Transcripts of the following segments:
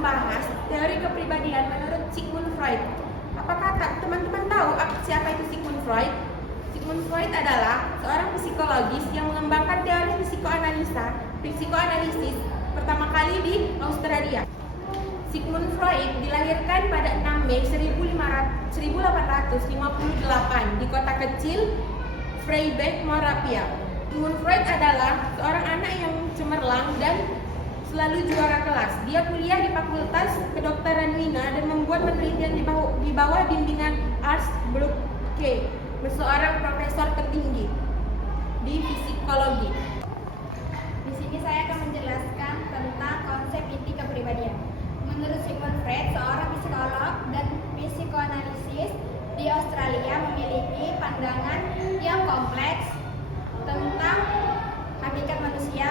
membahas teori kepribadian menurut Sigmund Freud. Apakah teman-teman tahu siapa itu Sigmund Freud? Sigmund Freud adalah seorang psikologis yang mengembangkan teori psikoanalisis pertama kali di Australia. Sigmund Freud dilahirkan pada 6 Mei 1858 di kota kecil Freiberg, Moravia. Sigmund Freud adalah seorang anak yang cemerlang dan selalu juara kelas. Dia kuliah di Fakultas Kedokteran Wina dan membuat penelitian di bawah bimbingan Ars Blucke, seorang profesor tertinggi di psikologi. Di sini saya akan menjelaskan tentang konsep inti kepribadian. Menurut Sigmund Freud, seorang psikolog dan psikoanalisis di Australia memiliki pandangan yang kompleks tentang hakikat manusia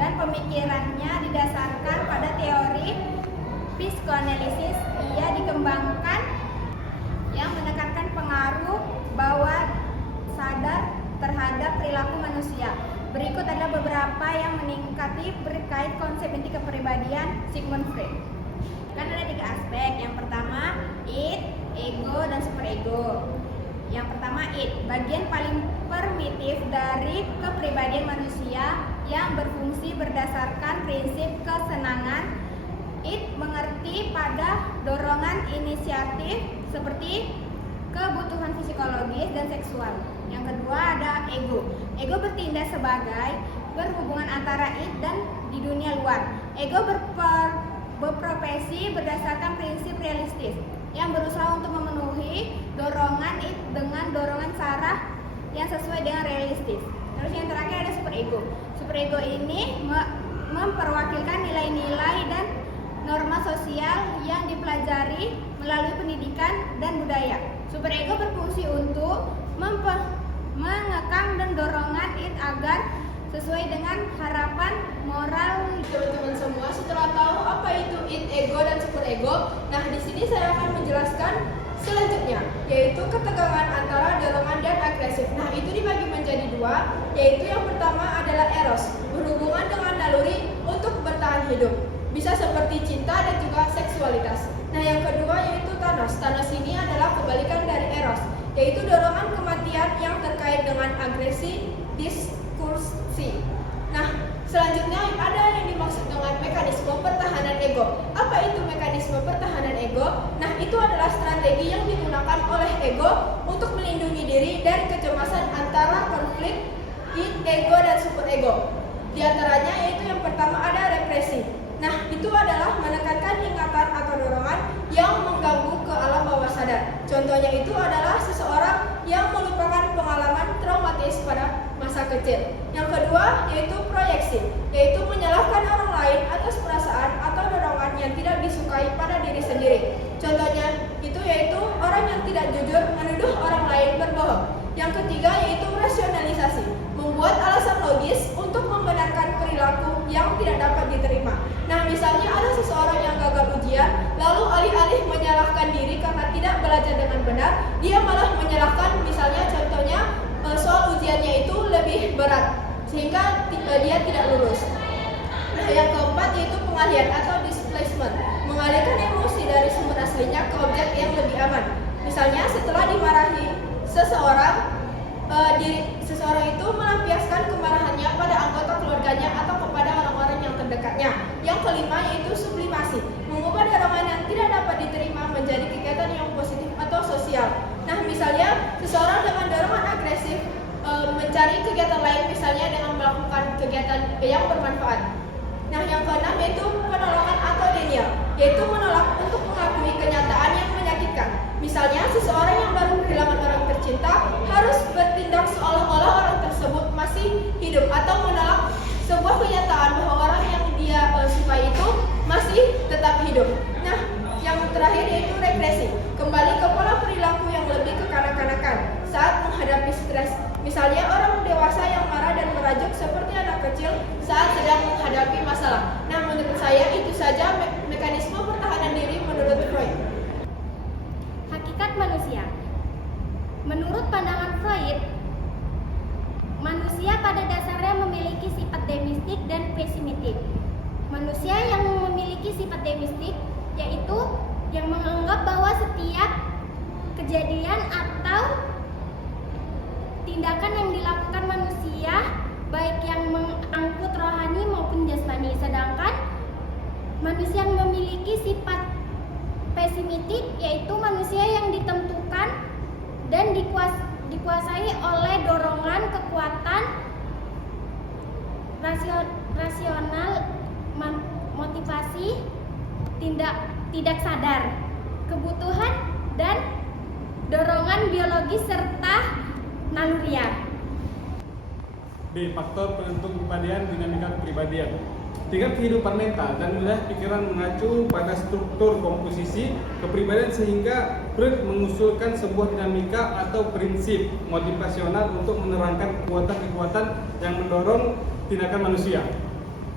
dan pemikirannya didasarkan pada teori psikoanalisis. Ia dikembangkan yang menekankan pengaruh bawah sadar terhadap perilaku manusia. Berikut adalah beberapa yang meningkati berkait konsep inti kepribadian Sigmund Freud. Kan ada 3 aspek. Yang pertama, id, ego, dan superego. Yang pertama, id, bagian paling primitif dari kepribadian manusia yang berfungsi berdasarkan prinsip kesenangan. Id mengerti pada dorongan inisiatif seperti kebutuhan psikologis dan seksual. Yang kedua ada ego. Ego bertindak sebagai berhubungan antara id dan di dunia luar. Ego berprofesi berdasarkan prinsip realistis yang berusaha untuk memenuhi dorongan id dengan dorongan saraf yang sesuai dengan realistis. Terus yang terakhir ada superego. Superego ini memperwakilkan nilai-nilai dan norma sosial yang dipelajari melalui pendidikan dan budaya. Superego berfungsi untuk mengekang dan dorongan id agar sesuai dengan harapan moral. Teman-teman semua, setelah tahu apa itu id, ego, dan superego, nah di sini saya akan menjelaskan selanjutnya, yaitu ketegangan antara dorongan dan agresif. Nah, itu dibagi menjadi 2, yaitu yang pertama adalah eros, berhubungan dengan naluri untuk bertahan hidup. Bisa seperti cinta dan juga seksualitas. Nah, yang kedua yaitu thanos. Thanos ini adalah kebalikan dari eros, yaitu dorongan kematian yang terkait dengan agresi diskursi. Nah, selanjutnya ada yang dimaksud dengan mekanisme pertahanan ego. Apa itu mekanisme pertahanan ego? Nah, itu adalah strategi yang digunakan oleh ego untuk melindungi diri dari kecemasan antara konflik id, ego, dan superego. Di antaranya yaitu yang pertama ada represi. Nah, itu adalah menekankan ingatan atau dorongan yang mengganggu ke alam bawah sadar. Contohnya itu adalah seseorang yang melupakan pengalaman traumatis pada masa kecil. Yang kedua yaitu proyeksi, yaitu menyalahkan orang lain atas perasaan atau dorongan yang tidak disukai pada diri sendiri. Contohnya itu yaitu orang yang tidak jujur menuduh orang lain berbohong. Yang ketiga yaitu rasionalisasi, membuat alasan logis untuk membenarkan perilaku yang tidak dapat diterima. Nah, misalnya ada seseorang yang gagal ujian, lalu alih-alih menyalahkan diri karena tidak belajar dengan benar, dia malah menyalahkan misalnya contohnya soal ujiannya itu lebih berat sehingga dia tidak lulus. Nah, yang keempat yaitu pengalihan atau displacement, mengalihkan emosi dari sumber aslinya ke objek yang lebih aman. Misalnya setelah dimarahi seseorang itu melampiaskan kemarahannya pada anggota keluarganya atau kepada orang-orang yang terdekatnya. Yang kelima yaitu sublimasi, mengubah dorongan yang tidak dapat diterima menjadi kegiatan yang positif atau sosial. Nah, misalnya seseorang dengan dorongan agresif mencari kegiatan lain, misalnya dengan melakukan kegiatan yang bermanfaat. Nah, yang keenam yaitu penolakan atau denial, yaitu menolak untuk mengakui kenyataan yang menyakitkan. Misalnya seseorang yang baru kehilangan orang tercinta harus bertindak seolah-olah orang tersebut masih hidup, atau menolak sebuah kenyataan bahwa orang yang dia sukai itu masih tetap hidup. Nah, yang terakhir yaitu regresi, kembali ke pola perilaku yang lebih kekanak-kanakan saat menghadapi stres. Misalnya orang dewasa yang marah dan merajuk seperti anak kecil saat sedang menghadapi masalah. Nah, menurut saya itu saja mekanisme pertahanan diri menurut Freud. Hakikat manusia. Menurut pandangan Freud, manusia pada dasarnya memiliki sifat demistik dan pesimistik. Manusia yang memiliki sifat kejadian atau tindakan yang dilakukan manusia, baik yang mengangkut rohani maupun jasmani. Sedangkan manusia yang memiliki sifat pesimistik yaitu manusia yang ditentukan dan dikuasai oleh dorongan kekuatan rasional, motivasi tidak sadar, kebutuhan dan dorongan biologis serta naluriah. B. Faktor penentu kepribadian, dinamika kepribadian. Tingkat kehidupan mental dan wilayah pikiran mengacu pada struktur komposisi kepribadian sehingga Freud mengusulkan sebuah dinamika atau prinsip motivasional untuk menerangkan kekuatan-kekuatan yang mendorong tindakan manusia.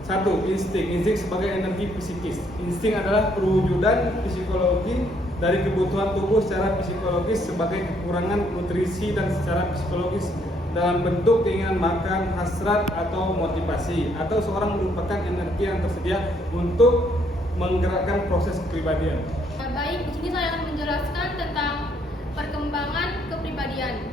1. Insting. Insting sebagai energi psikis. Insting adalah perwujudan psikologi dari kebutuhan tubuh secara psikologis sebagai kekurangan nutrisi dan secara psikologis dalam bentuk keinginan makan, hasrat atau motivasi, atau seorang merupakan energi yang tersedia untuk menggerakkan proses kepribadian. Baik, di sini saya akan menjelaskan tentang perkembangan kepribadian.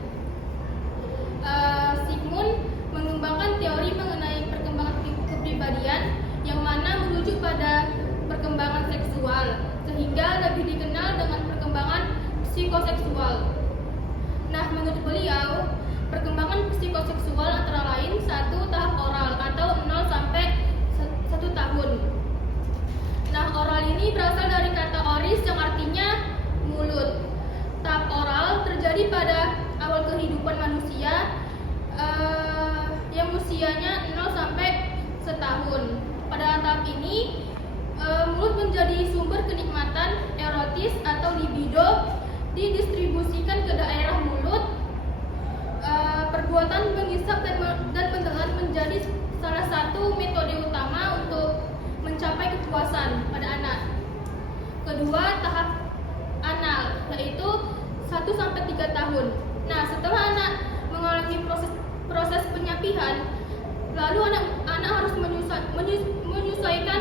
Sigmund mengembangkan teori mengenai perkembangan kepribadian yang mana merujuk pada perkembangan seksual, sehingga lebih dikenal dengan perkembangan psikoseksual. Nah, menurut beliau, perkembangan psikoseksual antara lain 1. Tahap oral atau 0 sampai 1 tahun. Nah, oral ini berasal dari kata oris yang artinya mulut. Tahap oral terjadi pada awal kehidupan manusia yang usianya 0 sampai setahun. Pada tahap ini, mulut menjadi sumber kenikmatan erotis atau libido didistribusikan ke daerah mulut. Perbuatan menghisap dan mendengar menjadi salah satu metode utama untuk mencapai kepuasan pada anak. Kedua, tahap anal, yaitu 1 sampai 3 tahun. Nah, setelah anak mengalami proses penyapihan, lalu anak harus menyesuaikan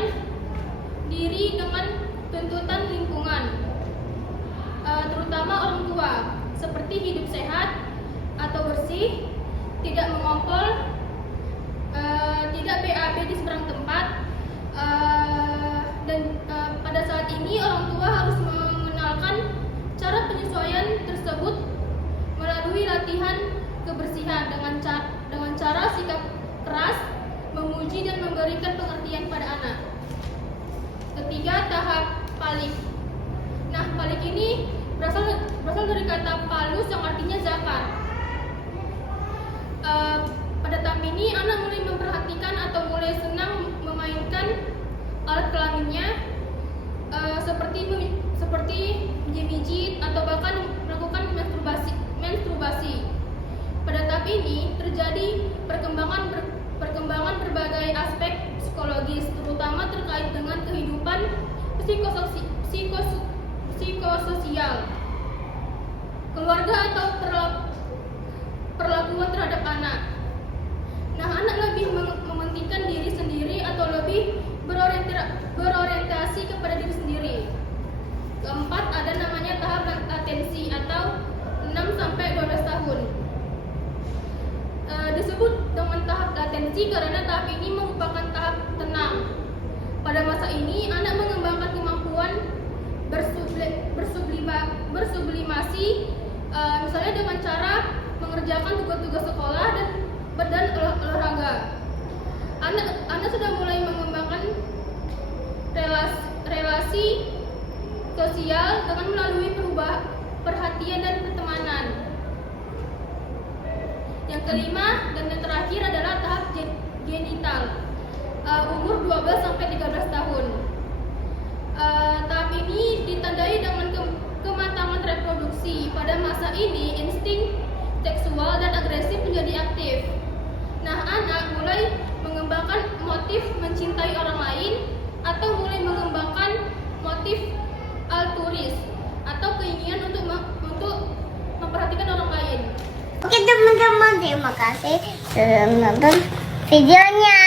diri dengan tuntutan lingkungan, terutama orang tua, seperti hidup sehat atau bersih, tidak mengompol, tidak BAB di seberang tempat, dan pada saat ini orang tua harus mengenalkan cara penyesuaian tersebut melalui latihan kebersihan dengan cara sikap keras, memuji dan memberikan pengertian pada anak. Ketiga, tahap palik. Nah, palik ini berasal dari kata palus yang artinya zakar. Pada tahap ini anak mulai memperhatikan atau mulai senang memainkan alat kelaminnya, seperti menjijit atau bahkan melakukan menstruasi. Pada tahap ini terjadi perkembangan berbagai aspek psikologis, terutama terkait dengan kehidupan psikososial, keluarga atau perlakuan terhadap anak. Nah, anak lebih mementingkan diri sendiri atau lebih berorientasi kepada diri sendiri. Keempat, ada namanya tahap latensi atau 6 sampai 12 tahun. Disebut dengan tahap latensi karena tahap ini merupakan tahap tenang. Pada masa ini, anak mengembangkan kemampuan bersublimasi, misalnya dengan cara mengerjakan tugas-tugas sekolah dan olahraga. Anak sudah mulai mengembangkan relasi sosial dengan melalui perhatian dan pertemanan. Yang kelima dan yang terakhir adalah tahap genital, umur 12 sampai 13 tahun. Tahap ini ditandai dengan kematangan reproduksi. Pada masa ini, insting seksual dan agresif menjadi aktif. Nah, anak mulai mengembangkan motif mencintai orang lain atau mulai mengembangkan motif altruis atau keinginan untuk memperhatikan orang lain. Oke teman-teman, terima kasih sudah menonton videonya.